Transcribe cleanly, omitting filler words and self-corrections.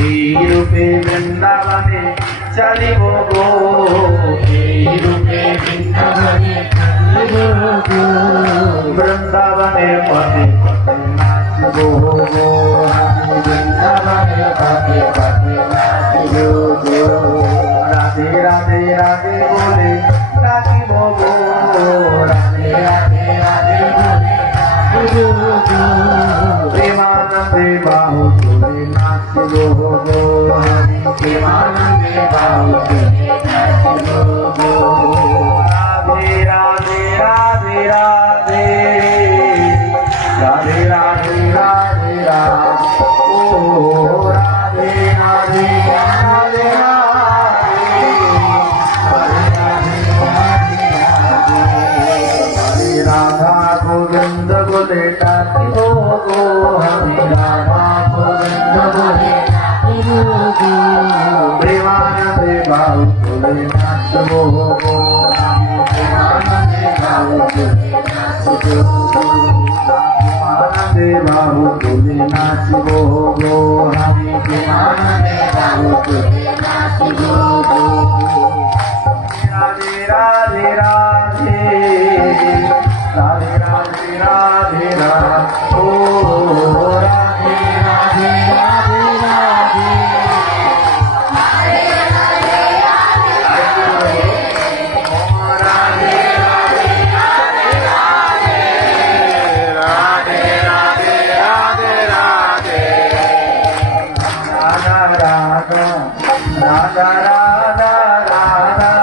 এই রূপে বৃন্দাবনে চলিব গো, এই রূপে বৃন্দাবনে চলিব গো, বৃন্দাবনের পথে পথে নাচব গো, আমি বৃন্দাবনের পথে পথে নাচব গো, রাধে রাধে রাধে বলে নাচিব গো, রাধে রাধে রাধে বলে নাচিব গো, প্রেমানন্দে বাহু তুলে নাচিব গো, আমি প্রেমানন্দে বাহু তুলে নাচিব গো, রাধে রাধে রাধে রাধে রাধে রাধে রাধে রাধে, ও রাধে রাধে রাধে রাধে, রাধা গোবিন্দ বলে ডাকিব গো, আমি রাধা গোবিন্দ বলে ডাকিব গো, প্রেমানন্দে বাহু তুলে নাচব গো, আমি প্রেমানন্দে বাহু তুলে নাচব গো, প্রেমানন্দে বাহু তুলে নাচব গো, আমি প্রেমানন্দে বাহু তুলে নাচব গো, রাধে রাধে রাধে রাধে রাধে রাধে রাধে, ও রাধে রাধে রাধে রাধে, রাধা রাধা রাধা রাধা